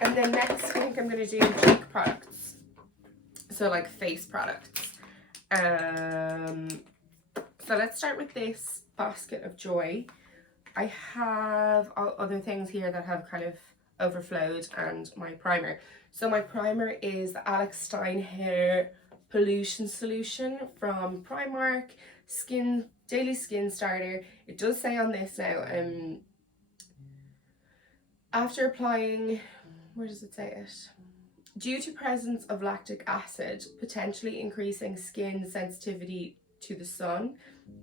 And then next, I think I'm going to do cheek products. So like face products. So let's start with this basket of joy. I have other things here that have kind of overflowed, and my primer. So my primer is the Alex Stein Hair Pollution Solution from Primark Daily Skin Starter. It does say on this now, after applying, where does it say it? Due to presence of lactic acid, potentially increasing skin sensitivity to the sun,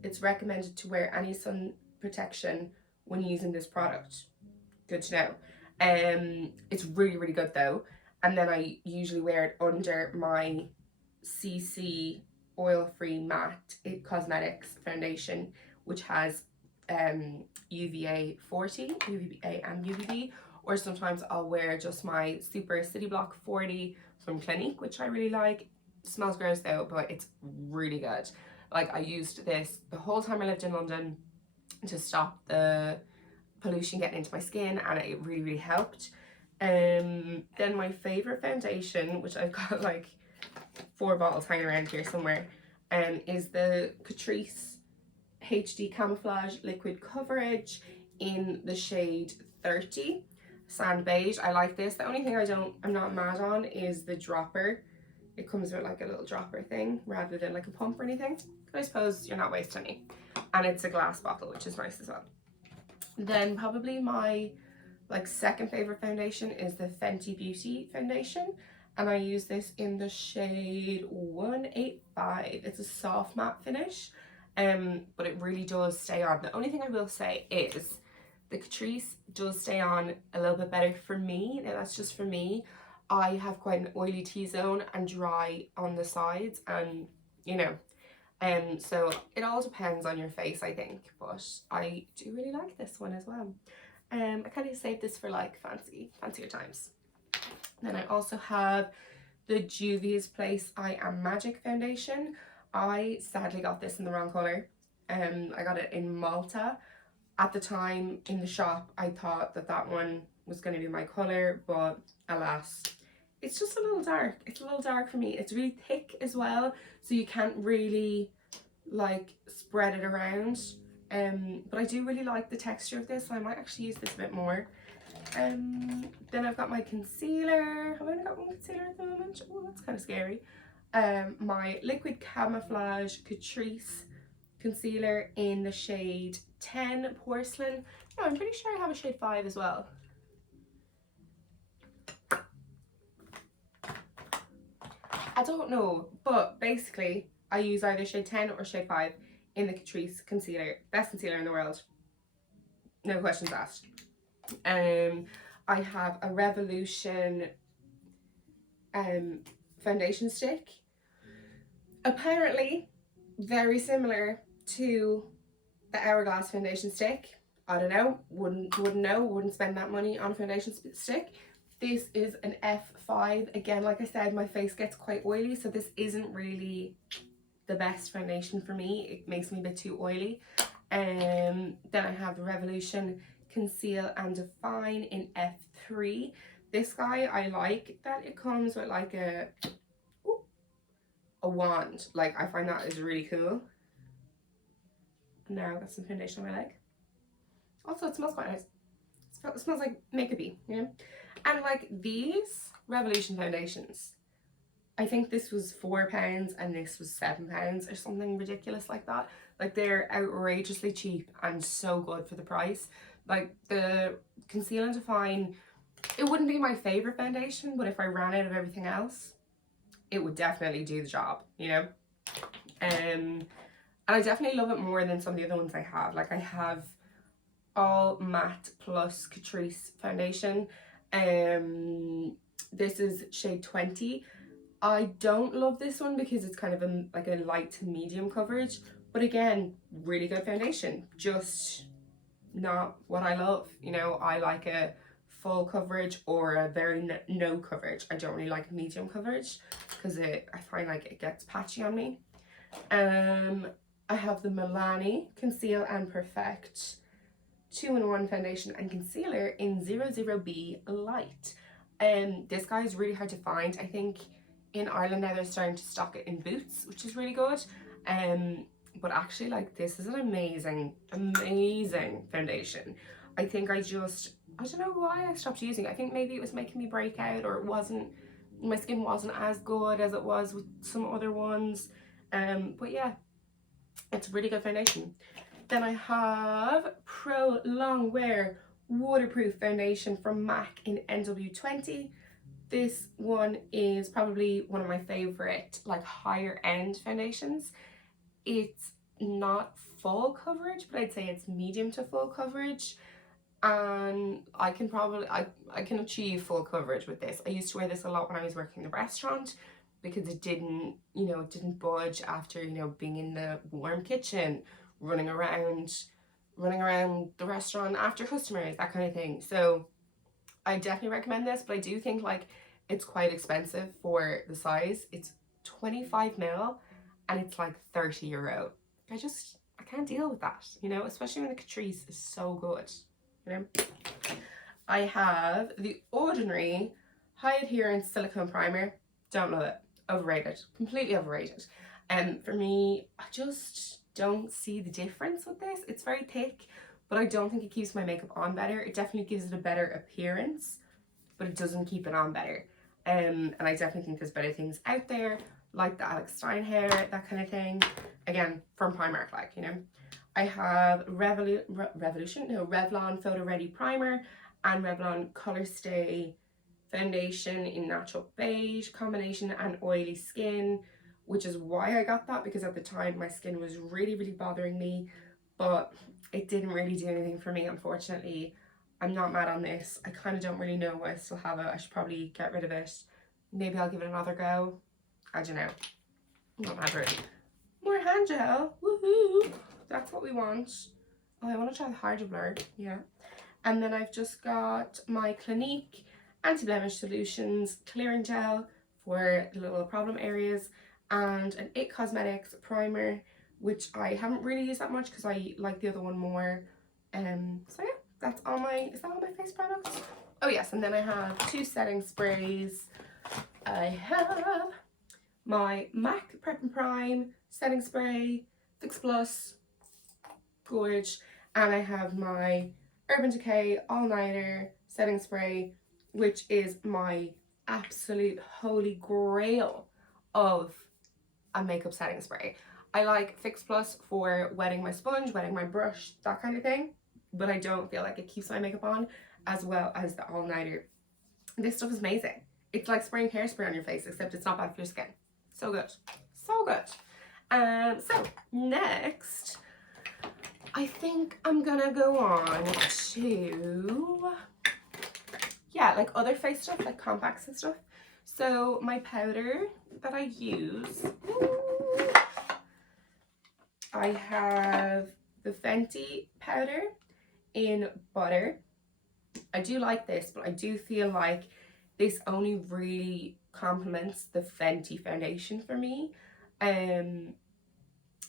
it's recommended to wear any sun protection when using this product. Good to know. It's really, really good though. And then I usually wear it under my CC oil-free matte cosmetics foundation, which has UVA 40, UVA and UVB, or sometimes I'll wear just my Super City Block 40 from Clinique, which I really like. It smells gross though, but it's really good. Like, I used this the whole time I lived in London to stop the pollution getting into my skin, and it really, really helped. Then my favorite foundation, which I've got like 4 bottles hanging around here somewhere, is the Catrice HD Camouflage Liquid Coverage in the shade 30 Sand Beige. I like this. The only thing I'm not mad on is the dropper. It comes with like a little dropper thing rather than like a pump or anything. But I suppose you're not wasting any. And it's a glass bottle, which is nice as well. Then probably my like second favorite foundation is the Fenty Beauty foundation, and I use this in the shade 185. It's a soft matte finish, but it really does stay on. The only thing I will say is the Catrice does stay on a little bit better for me. Now that's just for me. I have quite an oily T-zone and dry on the sides, and you know, so it all depends on your face, I think, but I do really like this one as well. I kind of saved this for like fancier times. Then I also have the Juvia's Place I Am Magic foundation. I sadly got this in the wrong colour. I got it in Malta. At the time in the shop, I thought that one was going to be my colour, but alas, it's just a little dark. It's a little dark for me. It's really thick as well, so you can't really like spread it around. But I do really like the texture of this, so I might actually use this a bit more. Then I've got my concealer. Have I only got one concealer at the moment? Oh, that's kind of scary. My Liquid Camouflage Catrice concealer in the shade 10 Porcelain. No, I'm pretty sure I have a shade 5 as well. I don't know, but basically I use either shade 10 or shade 5 in the Catrice concealer. Best concealer in the world. No questions asked. I have a Revolution foundation stick. Apparently very similar to the Hourglass foundation stick. I don't know, wouldn't spend that money on a foundation stick. This is an F5. Again, like I said, my face gets quite oily, so this isn't really the best foundation for me. It makes me a bit too oily. Then I have the Revolution Conceal and Define in F3. This guy, I like that it comes with like a wand. Like, I find that is really cool. Now I've got some foundation on my leg. Also, it smells quite nice. It smells like makeup-y, you know? And like these Revolution foundations, I think this was £4 and this was £7 or something ridiculous like that. Like, they're outrageously cheap and so good for the price. Like, the Conceal and Define, it wouldn't be my favourite foundation, but if I ran out of everything else, it would definitely do the job, you know? And I definitely love it more than some of the other ones I have. Like, I have All Matte Plus Catrice foundation. This is shade 20. I don't love this one because it's kind of like a light to medium coverage, but again, really good foundation, just not what I love. You know, I like a full coverage or a very no coverage. I don't really like medium coverage because I find like it gets patchy on me. I have the Milani Conceal and Perfect 2-in-1 foundation and concealer in 00B Light. This guy is really hard to find. I think in Ireland now they're starting to stock it in Boots, which is really good. But actually, like, this is an amazing foundation. I think I don't know why I stopped using it. I think maybe it was making me break out, or my skin wasn't as good as it was with some other ones. But yeah, it's a really good foundation. Then I have Pro Longwear Waterproof Foundation from MAC in NW20. This one is probably one of my favorite, like, higher end foundations. It's not full coverage, but I'd say it's medium to full coverage. And I can achieve full coverage with this. I used to wear this a lot when I was working in the restaurant because it didn't budge after, being in the warm kitchen, running around the restaurant after customers, that kind of thing. So I definitely recommend this, but I do think, like, it's quite expensive for the size. It's 25 mil and it's like €30. I can't deal with that, especially when the Catrice is so good, I have the Ordinary High Adherence Silicone Primer. Don't love it. Overrated. Completely overrated. For me, I just don't see the difference with this. It's very thick, but I don't think it keeps my makeup on better. It definitely gives it a better appearance, but it doesn't keep it on better. And I definitely think there's better things out there, like the Alex Stein hair, that kind of thing. Again, from Primark, like, I have Revlon Photo Ready Primer and Revlon Color Stay Foundation in Natural Beige combination and oily skin, which is why I got that, because at the time my skin was really, really bothering me, but it didn't really do anything for me, unfortunately. I'm not mad on this. I kind of don't really know why I still have it. I should probably get rid of it. Maybe I'll give it another go. I don't know. I'm not mad really. More hand gel. Woohoo! That's what we want. Oh, I want to try the Hydro Blur. Yeah. And then I've just got my Clinique Anti-Blemish Solutions Clearing Gel for the little problem areas, and an IT Cosmetics primer, which I haven't really used that much because I like the other one more. So yeah, that's all my, is that all my face products? Oh yes, and then I have 2 setting sprays. I have my MAC Prep and Prime setting spray, Fix Plus, gorge, and I have my Urban Decay All Nighter setting spray, which is my absolute holy grail of a makeup setting spray. I like Fix Plus for wetting my sponge, wetting my brush, that kind of thing, but I don't feel like it keeps my makeup on as well as the All Nighter. This stuff is amazing. It's like spraying hairspray on your face, except it's not bad for your skin. So good. So good. So next, I think I'm gonna go on to, yeah, like other face stuff, like compacts and stuff. So my powder that I use, I have the Fenty powder in Butter. I do like this, but I do feel like this only really complements the Fenty foundation for me.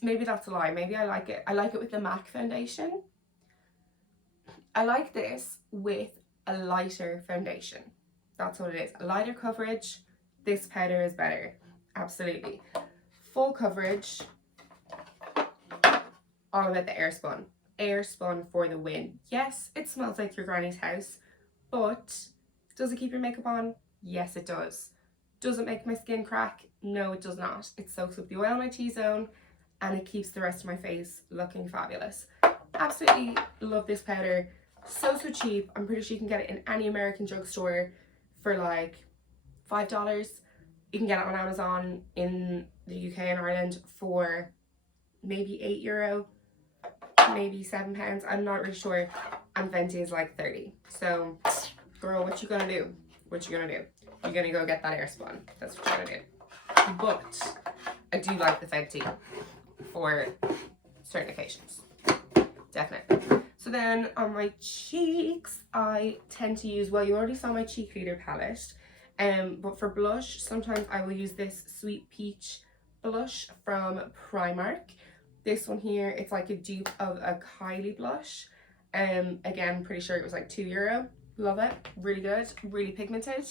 Maybe that's a lie. Maybe I like it. I like it with the MAC foundation. I like this with a lighter foundation. That's what it is. A lighter coverage. This powder is better. Absolutely. Full coverage. All about the Airspun. Airspun for the win. Yes, it smells like your granny's house, but does it keep your makeup on? Yes, it does. Does it make my skin crack? No, it does not. It soaks up the oil in my T-zone and it keeps the rest of my face looking fabulous. Absolutely love this powder. So cheap. I'm pretty sure you can get it in any American drugstore for like $5. You can get it on Amazon in the UK and Ireland for maybe €8, maybe £7. I'm not really sure. And Fenty is like 30. So, girl, what you gonna do? What you gonna do? You're gonna go get that Airspun. That's what you're gonna do. But I do like the Fenty for certain occasions. Definitely. So then on my cheeks, I tend to use, well, you already saw my cheek leader palette. But for blush, sometimes I will use this Sweet Peach blush from Primark. This one here, it's like a dupe of a Kylie blush. Again, pretty sure it was like €2. Love it. Really good. Really pigmented.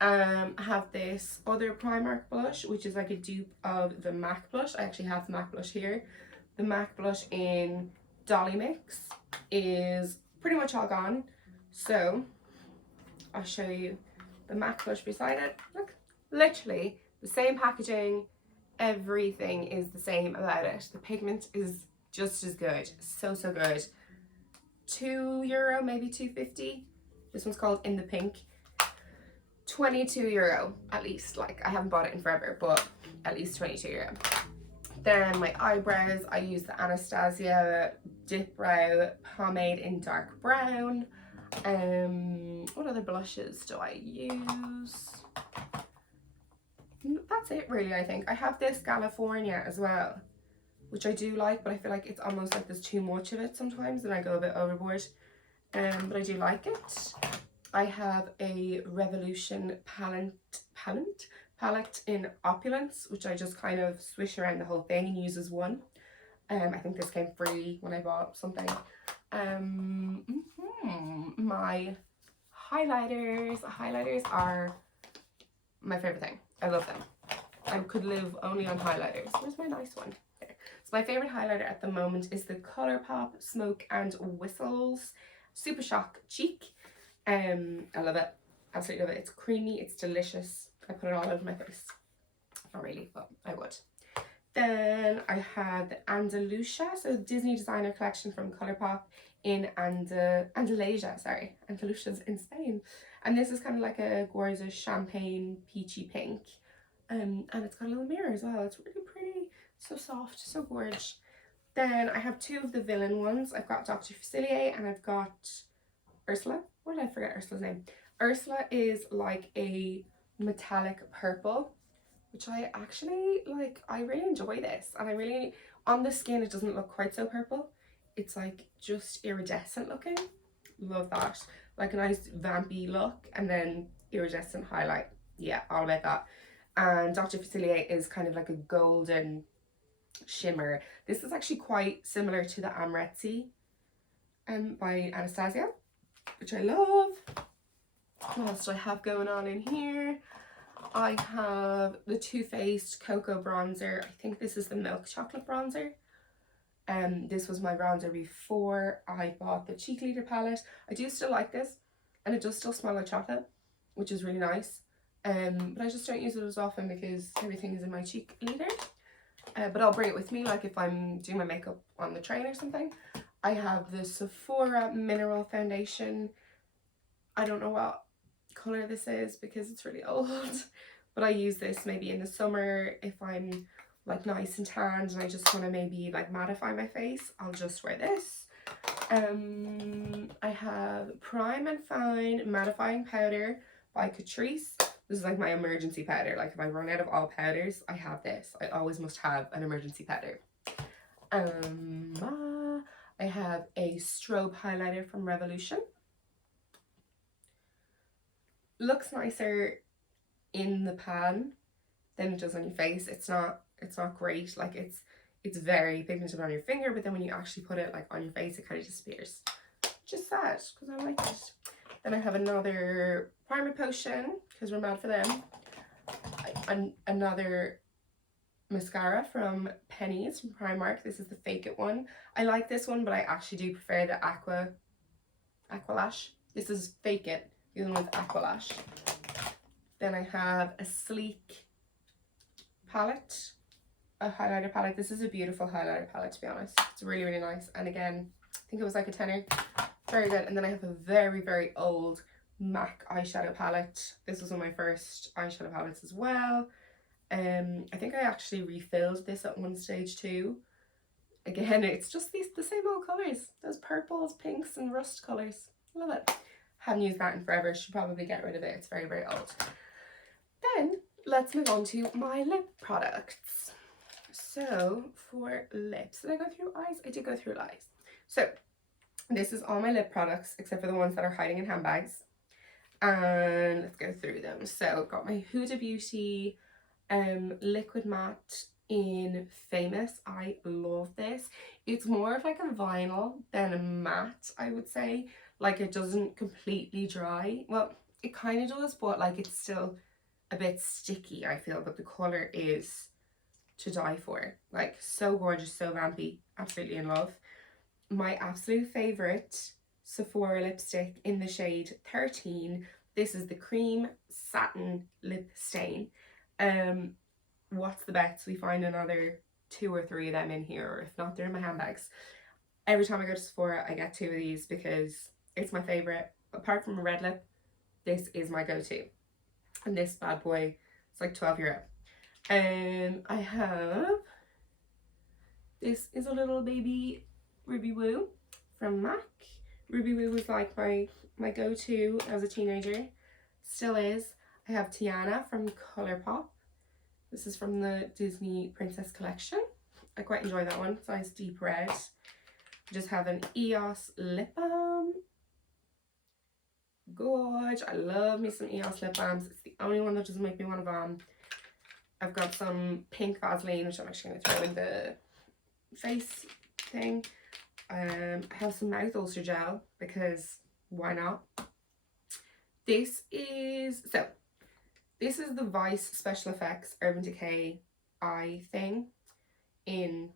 I have this other Primark blush, which is like a dupe of the MAC blush. I actually have the MAC blush here. The MAC blush in Dolly Mix is pretty much all gone. So I'll show you the MAC blush beside it. Look, literally the same packaging. Everything is the same about it. The pigment is just as good. So, so good. €2, maybe €2.50. This one's called In the Pink. €22 at least. Like, I haven't bought it in forever, but at least €22. Then my eyebrows, I use the Anastasia Dip Brow Pomade in dark brown. What other blushes do I use? That's it really, I think. I have this California as well, which I do like, but I feel like it's almost like there's too much of it sometimes and I go a bit overboard. But I do like it. I have a Revolution palette in Opulence, which I just kind of swish around the whole thing and use as one. I think this came free when I bought something. My highlighters are my favorite thing. I love them. I could live only on highlighters. Where's my nice one? There. So my favorite highlighter at the moment is the Colourpop Smoke and Whistles Super Shock Cheek. I love it. Absolutely love it. It's creamy, it's delicious. I put it all over my face. Not really, but I would. Then I have the Andalusia, so Disney designer collection from Colourpop in Andalusia, sorry. Andalusia's in Spain. And this is kind of like a gorgeous champagne peachy pink. And it's got a little mirror as well. It's really pretty. So soft, so gorgeous. Then I have two of the villain ones. I've got Dr. Facilier and I've got Ursula. Why did I forget Ursula's name? Ursula is like a metallic purple, which I actually like. I really enjoy this, and I really, on the skin it doesn't look quite so purple. It's like just iridescent looking. Love that. Like a nice vampy look and then iridescent highlight. Yeah, all about that. And Dr. Facilier is kind of like a golden shimmer. This is actually quite similar to the Amretzi by Anastasia, which I love. What else do I have going on in here? I have the Too Faced Cocoa Bronzer. I think this is the Milk Chocolate Bronzer. This was my bronzer before I bought the Cheek Leader palette. I do still like this, and it does still smell like chocolate, which is really nice. But I just don't use it as often because everything is in my Cheek Leader. But I'll bring it with me, like if I'm doing my makeup on the train or something. I have the Sephora Mineral Foundation. I don't know what colour this is because it's really old, but I use this maybe in the summer if I'm like nice and tanned and I just want to maybe like mattify my face. I'll just wear this. I have Prime and Fine Mattifying Powder by Catrice. This is like my emergency powder. Like if I run out of all powders, I have this. I always must have an emergency powder. I have a strobe highlighter from Revolution. Looks nicer in the pan than it does on your face. It's not great. Like it's very pigmented on your finger, but then when you actually put it like on your face, it kind of disappears. Just sad because I like it. Then I have another primer potion because we're mad for them. Another mascara from Pennies from Primark. This is the Fake It one. I like this one, but I actually do prefer the Aqua Lash. This is Fake It, the other one's Aqua Lash. Then I have a Sleek palette, a highlighter palette. This is a beautiful highlighter palette, to be honest. It's really, really nice. And again, I think it was like a tenner. Very good. And then I have a very, very old MAC eyeshadow palette. This was one of my first eyeshadow palettes as well. I think I actually refilled this at one stage too. Again, it's just the same old colours. Those purples, pinks and rust colours. Love it. Haven't used that in forever. Should probably get rid of it. It's very, very old. Then let's move on to my lip products. So for lips, did I go through eyes? I did go through eyes. So this is all my lip products except for the ones that are hiding in handbags. And let's go through them. So I've got my Huda Beauty liquid matte in Famous. I love this. It's more of like a vinyl than a matte, I would say. Like, it doesn't completely dry. Well, it kind of does, but like it's still a bit sticky, I feel. But the colour is to die for. Like, so gorgeous, so vampy. Absolutely in love. My absolute favourite Sephora lipstick in the shade 13. This is the Cream Satin Lip Stain. What's the bets? We find another 2 or 3 of them in here, or if not, they're in my handbags. Every time I go to Sephora, I get 2 of these because it's my favourite. Apart from a red lip, this is my go-to. And this bad boy, it's like €12. I have, this is a little baby Ruby Woo from MAC. Ruby Woo was like my go-to as a teenager. Still is. I have Tiana from Colourpop. This is from the Disney Princess Collection. I quite enjoy that one. Size deep red. I just have an EOS lip balm. Gorge. I love me some EOS lip balms. It's the only one that doesn't make me want to vom. I've got some pink Vaseline, which I'm actually going to throw in the face thing. I have some mouth ulcer gel because why not? This is the Vice Special Effects Urban Decay eye thing in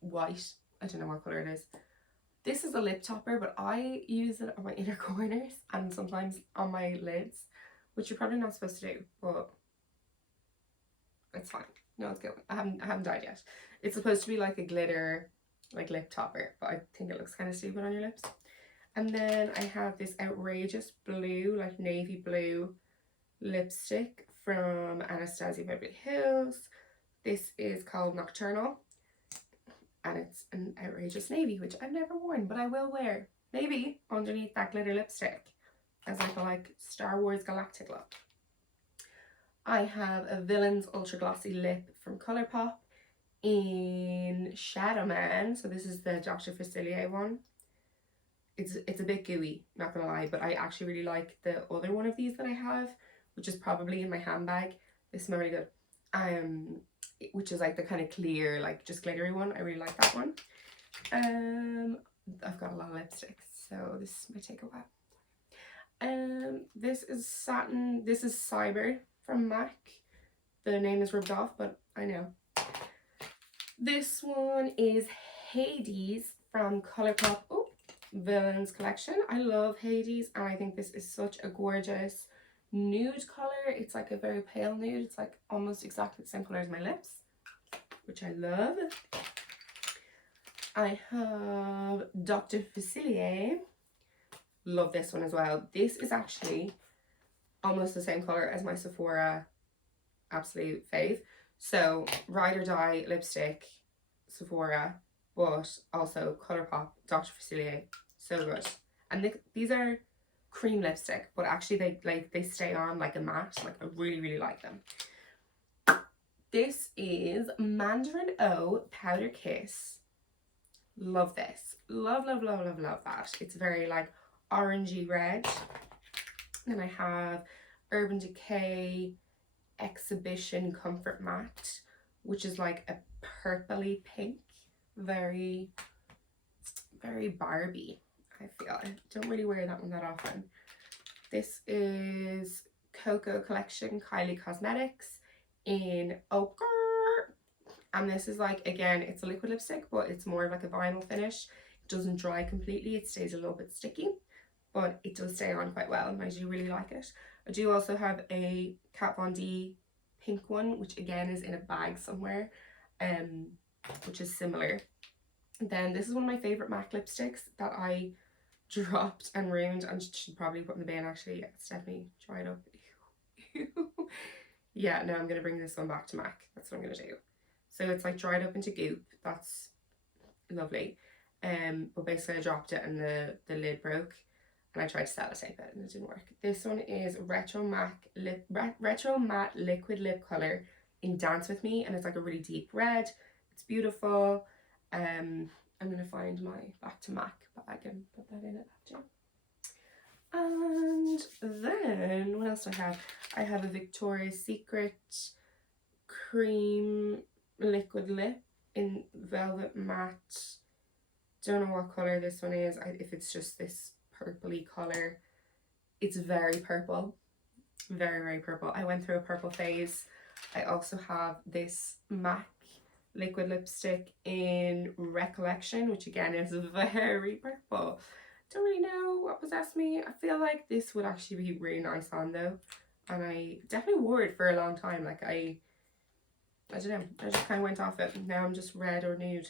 white. I don't know what colour it is. This is a lip topper, but I use it on my inner corners and sometimes on my lids, which you're probably not supposed to do, but it's fine. No, it's good. I haven't died yet. It's supposed to be like a glitter, like lip topper, but I think it looks kind of stupid on your lips. And then I have this outrageous blue, like navy blue lipstick from Anastasia Beverly Hills. This is called Nocturnal, and it's an outrageous navy, which I've never worn, but I will wear, maybe underneath that glitter lipstick as like a Star Wars galactic look. I have a Villains Ultra Glossy Lip from Colourpop in Shadow Man. So this is the Dr. Facilier one. It's a bit gooey, not gonna lie, but I actually really like the other one of these that I have, which is probably in my handbag. They smell really good. Which is like the kind of clear, like just glittery one. I really like that one. I've got a lot of lipsticks, so this might take a while. This is Satin. This is Cyber from MAC. The name is rubbed off, but I know. This one is Hades from Colourpop Villains Collection. I love Hades, and I think this is such a gorgeous nude color. It's like a very pale nude. It's like almost exactly the same color as my lips, which I love. I have Dr. Facilier. Love this one as well. This is actually almost the same color as my Sephora absolute fave. So Ride or Die lipstick, Sephora, but also Colourpop, Dr. Facilier. So good. And these are cream lipstick, but actually they stay on like a matte. Like, I really, really like them. This is Mandarin O Powder Kiss. Love this. Love, love, love, love, love that. It's very like orangey red. Then I have Urban Decay Exhibition Comfort Matte, which is like a purpley pink. Very, very Barbie, I feel. I don't really wear that one that often. This is Coco Collection Kylie Cosmetics in Ochre. And this is like, again, it's a liquid lipstick, but it's more of like a vinyl finish. It doesn't dry completely. It stays a little bit sticky, but it does stay on quite well, and I do really like it. I do also have a Kat Von D pink one, which again is in a bag somewhere, which is similar. Then this is one of my favourite MAC lipsticks that I dropped and ruined and should probably put in the bin. Actually, it's definitely dried up. Yeah, no, I'm going to bring this one back to MAC. That's what I'm going to do. So it's like dried up into goop. That's lovely. But basically I dropped it and the lid broke, and I tried to sellotape it and it didn't work. This one is Retro Matte Liquid Lip Colour in Dance With Me, and it's like a really deep red. It's beautiful. I'm going to find my back to MAC bag and put that in it too. And then what else do I have? I have a Victoria's Secret cream liquid lip in Velvet Matte Don't know what colour this one is, if it's just this purpley colour. It's very purple. Very, very purple. I went through a purple phase. I also have this MAC liquid lipstick in Recollection, which again is very purple. Don't really know what possessed me. I feel like this would actually be really nice on though. And I definitely wore it for a long time. Like I don't know, I just kind of went off it. Now I'm just red or nude.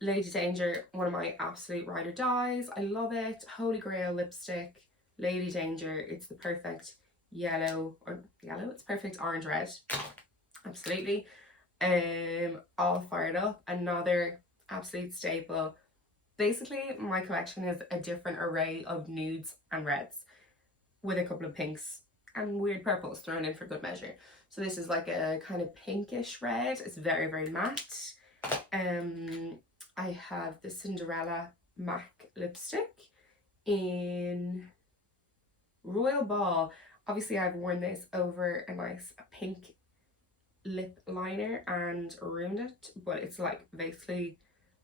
Lady Danger, one of my absolute ride or dies. I love it. Holy Grail lipstick. Lady Danger, it's the perfect yellow, it's perfect orange red. Absolutely. All fired up. Another absolute staple. Basically, my collection is a different array of nudes and reds with a couple of pinks and weird purples thrown in for good measure. So this is like a kind of pinkish red. It's very, very matte. I have the Cinderella MAC lipstick in Royal Ball. Obviously I've worn this over a nice pink lip liner and ruined it, but it's like basically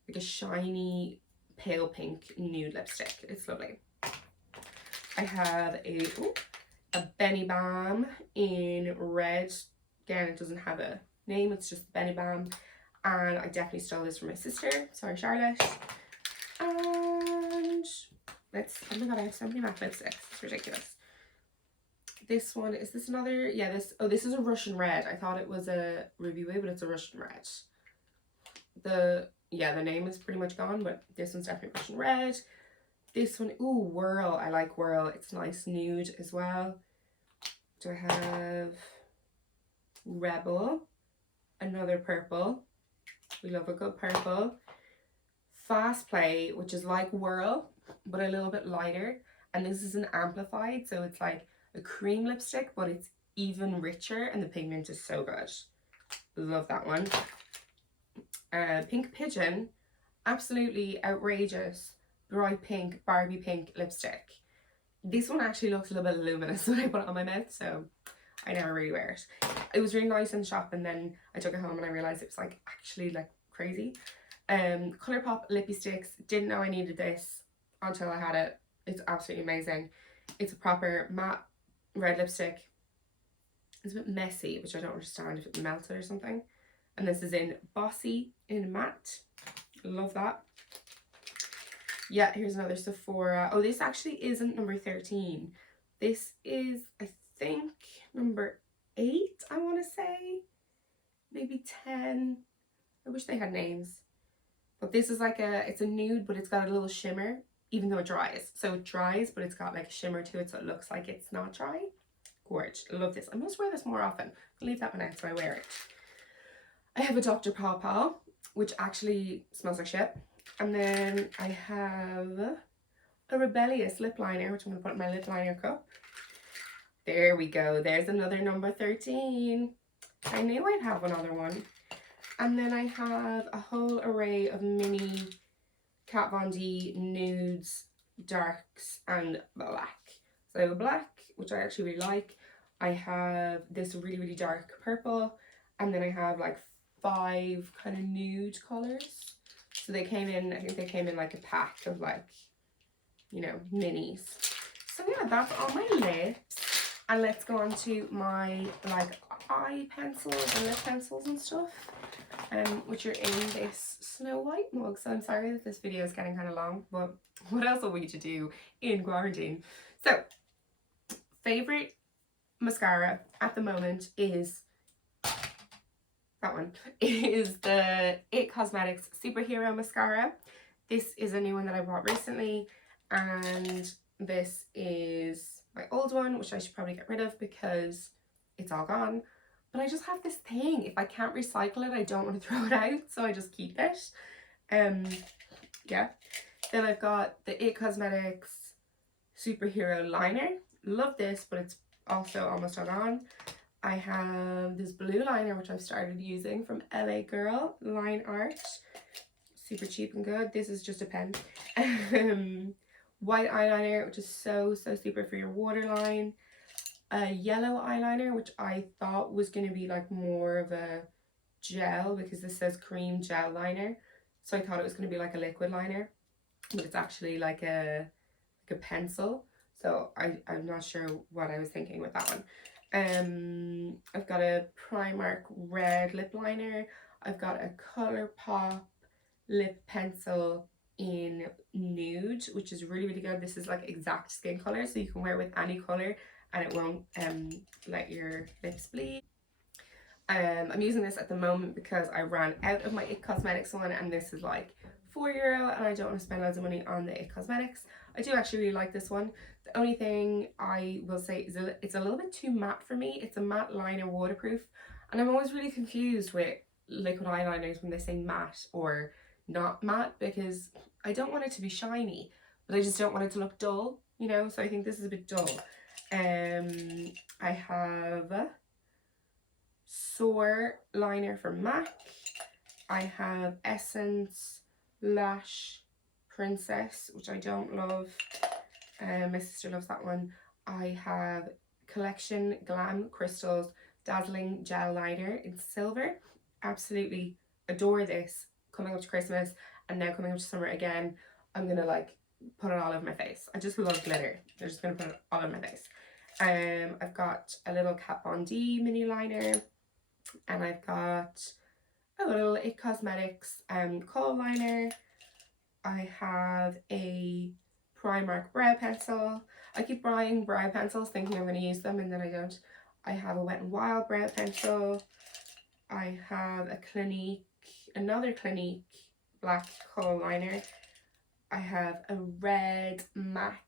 like a shiny pale pink nude lipstick. It's lovely. I have a Benny Balm in red. Again, it doesn't have a name, it's just Benny Balm. And I definitely stole this from my sister. Sorry, Charlotte. And oh my god, I have so many MAC lipsticks. It's ridiculous. This one, is this another? Yeah, this is a Russian red. I thought it was a Ruby Woo, but it's a Russian red. The name is pretty much gone, but this one's definitely Russian red. This one, Whirl. I like Whirl. It's nice nude as well. Do I have Rebel? Another purple. We love a good purple. Fast Play, which is like Whirl, but a little bit lighter. And this is an amplified, so it's like a cream lipstick, but it's even richer and the pigment is so good. Love that one. Pink Pigeon, absolutely outrageous, bright pink, Barbie pink lipstick. This one actually looks a little bit luminous when I put it on my mouth, so I never really wear it. It was really nice in the shop, and then I took it home and I realised it was like actually like crazy. Colourpop Lippy Sticks, didn't know I needed this until I had it. It's absolutely amazing. It's a proper matte red lipstick. It's a bit messy, which I don't understand if it melted or something. And this is in Bossy in matte. Love that. Yeah, here's another Sephora. Oh, this actually isn't number 13. This is, I think, number 8, I want to say. Maybe 10. I wish they had names. But this is like it's a nude, but it's got a little shimmer, even though it dries. So it dries, but it's got like a shimmer to it, so it looks like it's not dry. Gorgeous. I love this. I must wear this more often. I'll leave that one out so I wear it. I have a Dr. Paw Paw, which actually smells like shit. And then I have a Rebellious lip liner, which I'm going to put in my lip liner cup. There we go. There's another number 13. I knew I'd have another one. And then I have a whole array of mini Kat Von D nudes, darks, and black. So I have a black, which I actually really like. I have this really, really dark purple. And then I have like 5 kind of nude colours. So they came in, I think they came in like a pack of like, you know, minis. So yeah, that's all my lips. And let's go on to my like eye pencils and lip pencils and stuff. Which are in this Snow White mug. So I'm sorry that this video is getting kind of long, but what else are we to do in quarantine? So, favourite mascara at the moment is that one. Is the It Cosmetics Superhero Mascara. This is a new one that I bought recently, and this is my old one, which I should probably get rid of because it's all gone. But I just have this thing, if I can't recycle it, I don't want to throw it out, so I just keep it. Yeah. Then I've got the It Cosmetics Superhero Liner. Love this, but it's also almost all gone. I have this blue liner, which I've started using from LA Girl Line Art. Super cheap and good. This is just a pen. White eyeliner, which is so super for your waterline. A yellow eyeliner, which I thought was going to be like more of a gel because this says cream gel liner. So I thought it was going to be like a liquid liner, but it's actually like a pencil. So I'm not sure what I was thinking with that one. I've got a Primark red lip liner. I've got a Colourpop lip pencil in nude, which is really, really good. This is like exact skin color, so you can wear it with any color and it won't let your lips bleed. I'm using this at the moment because I ran out of my IT Cosmetics one, and this is like €4 and I don't want to spend loads of money on the IT Cosmetics. I do actually really like this one. The only thing I will say is it's a little bit too matte for me. It's a matte liner waterproof, and I'm always really confused with liquid eyeliners when they say matte or not matte, because I don't want it to be shiny, but I just don't want it to look dull, you know, so I think this is a bit dull. I have Soar liner from MAC. I have Essence Lash Princess, which I don't love. My sister loves that one. I have Collection Glam Crystals Dazzling Gel Liner in silver. Absolutely adore this. Coming up to Christmas and now coming up to summer again, I'm gonna like put it all over my face. I just love glitter. I'm just gonna put it all over my face. I've got a little Kat Von D mini liner, and I've got a little IT Cosmetics kohl liner. I have a Primark brow pencil. I keep buying brow pencils thinking I'm going to use them and then I don't. I have a Wet n Wild brow pencil. I have a Clinique, another Clinique black kohl liner. I have a red MAC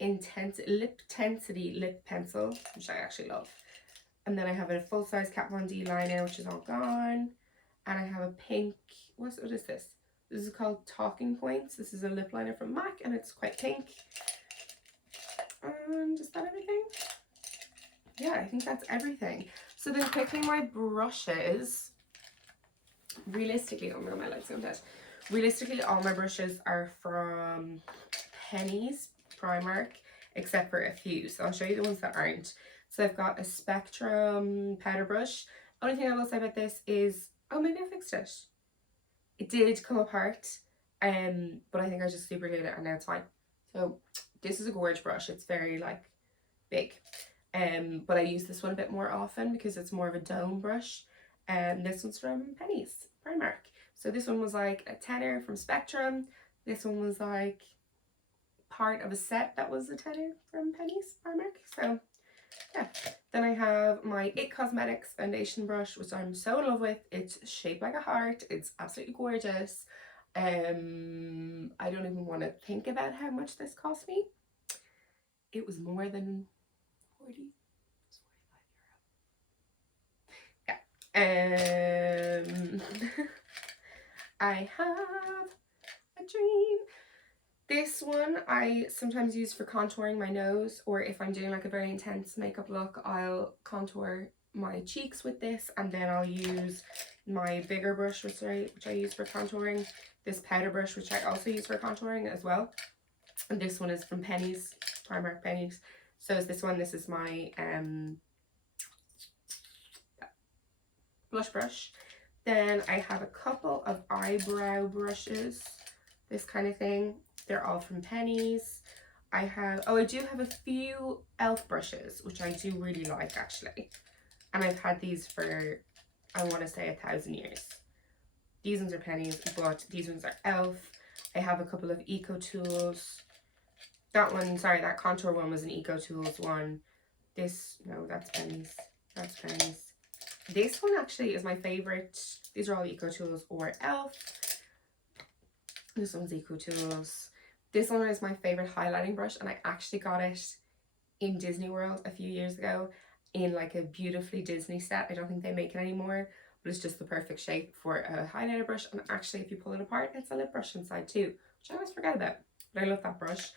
Lip Tensity lip pencil, which I actually love. And then I have a full-size Kat Von D liner, which is all gone. And I have a pink, what is this? This is called Talking Points. This is a lip liner from MAC and it's quite pink. And is that everything? Yeah, I think that's everything. So then quickly, my brushes. Realistically, oh my god, my light's going dead. Realistically, all my brushes are from Penny's, Primark, except for a few. So I'll show you the ones that aren't. So I've got a Spectrum powder brush. Only thing I will say about this is, oh, maybe I fixed it. It did come apart, but I think I just super glued it and now it's fine. So this is a gorge brush. It's very like big, but I use this one a bit more often because it's more of a dome brush. And this one's from Penny's, Primark. So this one was like a tenner from Spectrum. This one was like part of a set that was a tenner from Penny's, Primark. So yeah. Then I have my IT Cosmetics foundation brush, which I'm so in love with. It's shaped like a heart. It's absolutely gorgeous. I don't even want to think about how much this cost me. It was more than 40. It was 45 euro. Yeah. I have a dream. This one I sometimes use for contouring my nose, or if I'm doing like a very intense makeup look, I'll contour my cheeks with this, and then I'll use my bigger brush, which I use for contouring, this powder brush, which I also use for contouring as well. And this one is from Penny's, Primark Penny's. So is this one. This is my blush brush. Then I have a couple of eyebrow brushes, this kind of thing. They're all from Penny's. I do have a few e.l.f. brushes, which I do really like actually. And I've had these for, I want to say 1,000 years. These ones are Penny's, but these ones are e.l.f. I have a couple of Eco Tools. That contour one was an Eco Tools one. That's Penny's. That's Penny's. This one actually is my favorite. These are all Eco Tools or e.l.f. This one's Eco Tools. This one is my favorite highlighting brush, and I actually got it in Disney World a few years ago in like a beautifully Disney set. I don't think they make it anymore, but it's just the perfect shape for a highlighter brush. And actually, if you pull it apart, it's a lip brush inside too, which I always forget about, but I love that brush.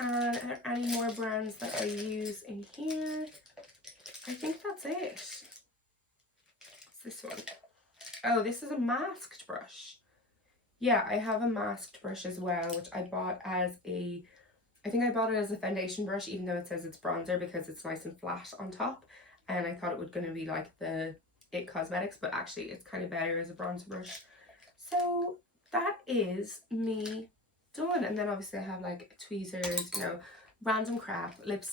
And are there any more brands that I use in here? I think that's it. What's this one? Oh, this is a masked brush. Yeah, I have a masked brush as well, which I bought as I think I bought it as a foundation brush, even though it says it's bronzer, because it's nice and flat on top. And I thought it was going to be like the IT Cosmetics, but actually it's kind of better as a bronzer brush. So that is me done. And then obviously I have like tweezers, you know, random crap, lip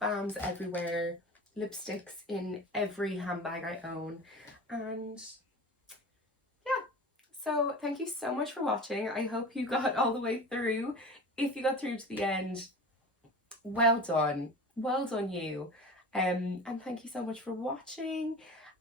balms everywhere, lipsticks in every handbag I own. And yeah, so thank you so much for watching. I hope you got all the way through. If you got through to the end, well done. Well done you. And thank you so much for watching.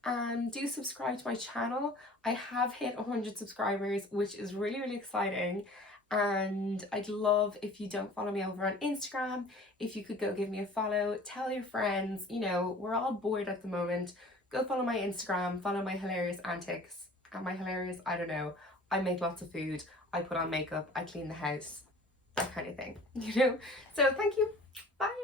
Do subscribe to my channel. I have hit 100 subscribers, which is really, really exciting. And I'd love if you don't follow me over on Instagram, if you could go give me a follow, tell your friends, you know, we're all bored at the moment. Go follow my Instagram, follow my hilarious antics. And my hilarious, I don't know, I make lots of food, I put on makeup, I clean the house, that kind of thing, you know? So thank you, bye.